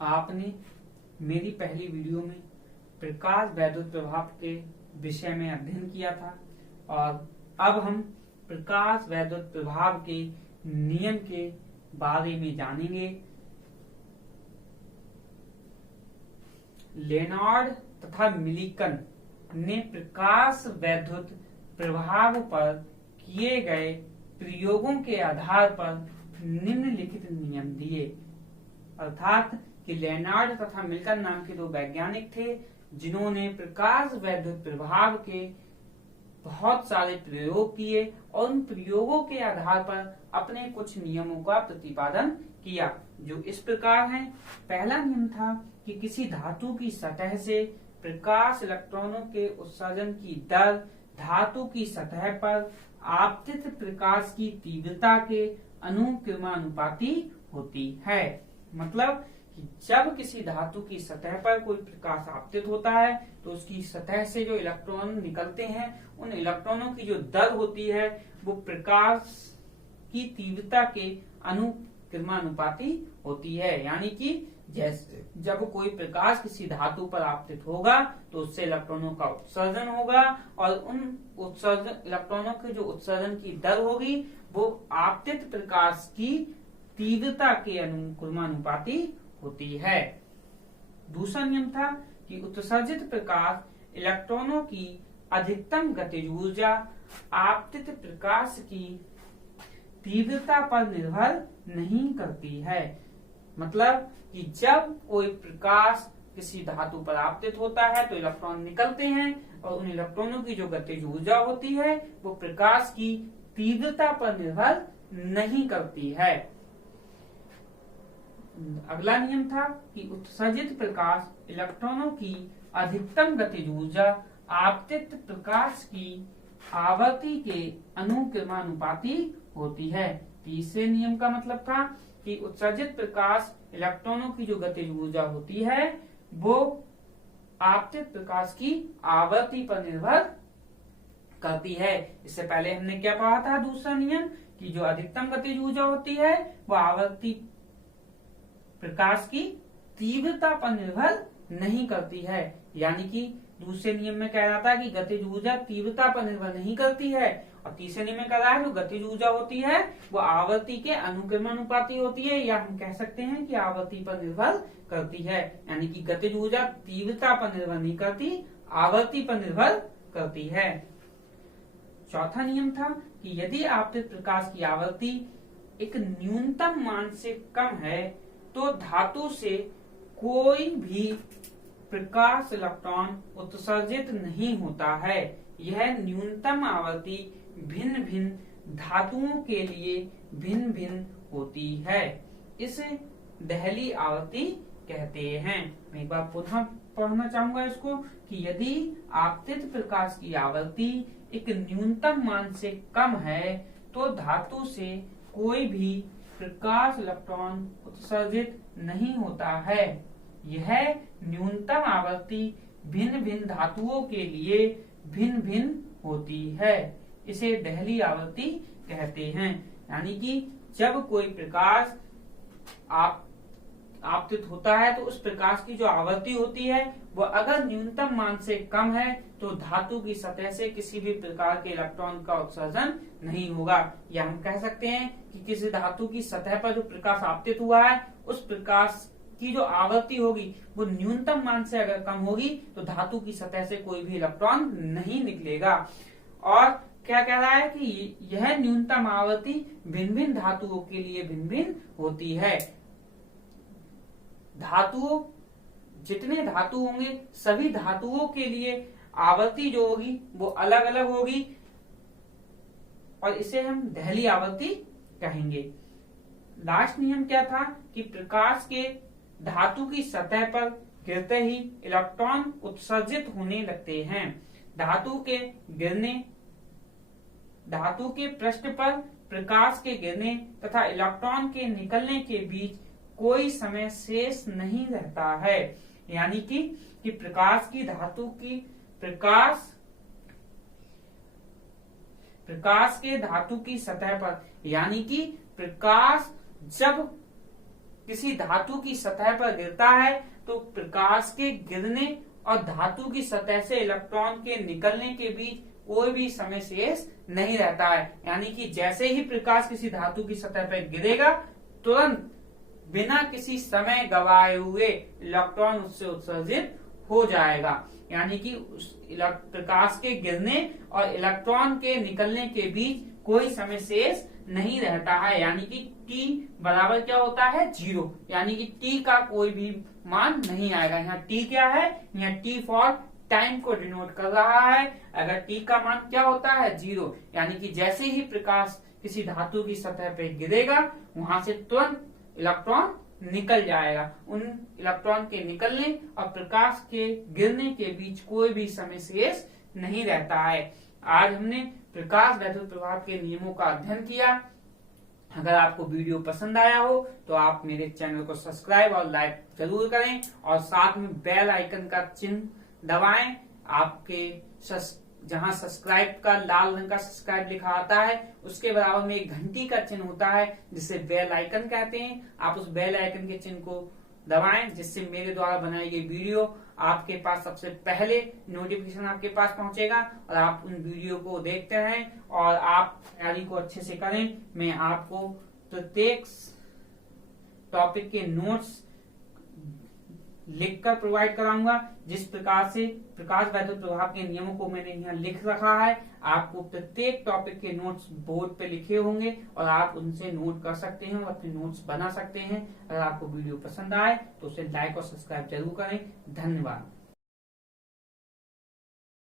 आपने मेरी पहली वीडियो में प्रकाश वैद्युत प्रभाव के विषय में अध्ययन किया था और अब हम प्रकाश वैद्युत प्रभाव के नियम के बारे में जानेंगे। लेनार्ड तथा मिलिकन ने प्रकाश वैद्युत प्रभाव पर किए गए प्रयोगों के आधार पर निम्नलिखित नियम दिए। अर्थात कि लेनार्ड तथा मिल्टन नाम के दो वैज्ञानिक थे जिन्होंने प्रकाश वैद्युत प्रभाव के बहुत सारे प्रयोग किए और उन प्रयोगों के आधार पर अपने कुछ नियमों का प्रतिपादन किया, जो इस प्रकार हैं। पहला नियम था कि किसी धातु की सतह से प्रकाश इलेक्ट्रॉनों के उत्सर्जन की दर धातु की सतह पर आपतित प्रकाश की तीव्रता के अनुक्रमानुपाती होती है। मतलब कि जब किसी धातु की सतह पर कोई प्रकाश आपतित होता है तो उसकी सतह से जो इलेक्ट्रॉन निकलते हैं उन इलेक्ट्रॉनों की जो दर होती है वो प्रकाश की तीव्रता के अनुक्रमानुपाती होती है। यानी कि जैसे जब कोई प्रकाश किसी धातु पर आपतित होगा तो उससे इलेक्ट्रॉनों का उत्सर्जन होगा और उन उत्सर्जन इलेक्ट्रॉनों के जो उत्सर्जन की दर होगी वो आपतित प्रकाश की तीव्रता के अनुक्रमानुपाती होती है। दूसरा नियम था कि उत्सर्जित प्रकाश इलेक्ट्रॉनों की अधिकतम गतिज ऊर्जा आपतित प्रकाश की तीव्रता पर निर्भर नहीं करती है। मतलब कि जब कोई प्रकाश किसी धातु पर आपतित होता है तो इलेक्ट्रॉन निकलते हैं और उन इलेक्ट्रॉनों की जो गतिज ऊर्जा होती है वो प्रकाश की तीव्रता पर निर्भर नहीं करती है। अगला नियम था कि उत्सर्जित प्रकाश इलेक्ट्रॉनों की अधिकतम गतिज ऊर्जा आपतित प्रकाश की आवृत्ति के अनुक्रमानुपाती होती है। तीसरे नियम का मतलब था कि उत्सर्जित प्रकाश इलेक्ट्रॉनों की जो गतिज ऊर्जा होती है वो आपतित प्रकाश की आवृत्ति पर निर्भर करती है। इससे पहले हमने क्या पढ़ा था? दूसरा नियम कि जो अधिकतम गतिज ऊर्जा होती है वो आवृत्ति प्रकाश की तीव्रता पर निर्भर नहीं करती है। यानी कि दूसरे नियम में कह रहा था कि गतिज ऊर्जा तीव्रता पर निर्भर नहीं करती है और तीसरे नियम में कह रहा है जो गतिज ऊर्जा होती है वो आवृत्ति के अनुक्रमानुपाती होती है, या हम कह सकते हैं कि आवृत्ति पर निर्भर करती है। यानी कि गतिज ऊर्जा तीव्रता पर निर्भर नहीं करती, आवृत्ति पर निर्भर करती है। चौथा नियम था कि यदि आपतित प्रकाश की आवृत्ति एक न्यूनतम मान से कम है तो धातु से कोई भी प्रकाश इलेक्ट्रॉन उत्सर्जित नहीं होता है। यह न्यूनतम आवृत्ति भिन्न भिन्न धातुओं के लिए भिन्न भिन्न होती है। इसे दहली आवृत्ति कहते हैं। मैं एक बार पुनः पढ़ना चाहूंगा इसको कि यदि आपतित प्रकाश की आवृत्ति एक न्यूनतम मान से कम है तो धातु से कोई भी प्रकाश इलेक्ट्रॉन उत्सर्जित नहीं होता है। यह न्यूनतम आवृत्ति भिन्न भिन्न धातुओं के लिए भिन्न भिन्न होती है। इसे दहली आवृत्ति कहते हैं। यानी कि जब कोई प्रकाश आपतित होता है तो उस प्रकाश की जो आवृत्ति होती है वो अगर न्यूनतम मान से कम है तो धातु की सतह से किसी भी प्रकार के इलेक्ट्रॉन का उत्सर्जन नहीं होगा। या हम कह सकते हैं कि किसी धातु की सतह पर जो प्रकाश आपतित हुआ है उस प्रकाश की जो आवृत्ति होगी वो न्यूनतम मान से अगर कम होगी तो धातु की सतह से कोई भी इलेक्ट्रॉन नहीं निकलेगा। और क्या कह रहा है कि यह न्यूनतम आवृत्ति भिन्न भिन्न धातुओं के लिए भिन्न भिन्न होती है। धातुओं जितने धातु होंगे सभी धातुओं के लिए आवृत्ति जो होगी वो अलग अलग होगी और इसे हम दहली आवृत्ति कहेंगे। लास्ट नियम क्या था कि प्रकाश के धातु की सतह पर गिरते ही इलेक्ट्रॉन उत्सर्जित होने लगते हैं। धातु के पृष्ठ पर प्रकाश के गिरने तथा इलेक्ट्रॉन के निकलने के बीच कोई समय शेष नहीं रहता है। यानी कि प्रकाश की धातु की प्रकाश के धातु की सतह पर, यानी कि प्रकाश जब किसी धातु की सतह पर गिरता है तो प्रकाश के गिरने और धातु की सतह से इलेक्ट्रॉन के निकलने के बीच कोई भी समय शेष नहीं रहता है। यानी कि जैसे ही प्रकाश किसी धातु की सतह पर गिरेगा तुरंत बिना किसी समय गवाए हुए इलेक्ट्रॉन उससे उत्सर्जित हो जाएगा। यानी कि प्रकाश के गिरने और इलेक्ट्रॉन के निकलने के बीच कोई समय शेष नहीं रहता है। यानी कि t बराबर क्या होता है 0, यानी कि t का कोई भी मान नहीं आएगा। यहाँ t क्या है, यहाँ t फॉर टाइम को डिनोट कर रहा है। अगर t का मान क्या होता है 0, यानी कि जैसे ही प्रकाश किसी धातु की सतह पर गिरेगा वहां से तुरंत इलेक्ट्रॉन निकल जाएगा। उन इलेक्ट्रॉन के निकलने और प्रकाश के गिरने के बीच कोई भी समय शेष नहीं रहता है। आज हमने प्रकाश वैद्युत प्रभाव के नियमों का अध्ययन किया। अगर आपको वीडियो पसंद आया हो तो आप मेरे चैनल को सब्सक्राइब और लाइक जरूर करें और साथ में बेल आइकन का चिन्ह दबाएं। आपके जहां सब्सक्राइब का लाल रंग का सब्सक्राइब लिखा आता है उसके बराबर में एक घंटी का चिन्ह होता है जिसे बेल आइकन कहते हैं। आप उस बेल आइकन के चिन्ह को दबाएं जिससे मेरे द्वारा बनाई गई वीडियो आपके पास सबसे पहले नोटिफिकेशन आपके पास पहुंचेगा और आप उन वीडियो को देखते रहें और आप तैयारी को अच्छे से करें। मैं आपको प्रत्येक टॉपिक के नोट्स लिखकर प्रोवाइड कराऊंगा। जिस प्रकार से प्रकाश वैद्युत प्रभाव के नियमों को मैंने यहाँ लिख रखा है, आपको प्रत्येक टॉपिक के नोट्स बोर्ड पे लिखे होंगे और आप उनसे नोट कर सकते हैं और अपने नोट्स बना सकते हैं। अगर आपको वीडियो पसंद आए तो उसे लाइक और सब्सक्राइब जरूर करें। धन्यवाद।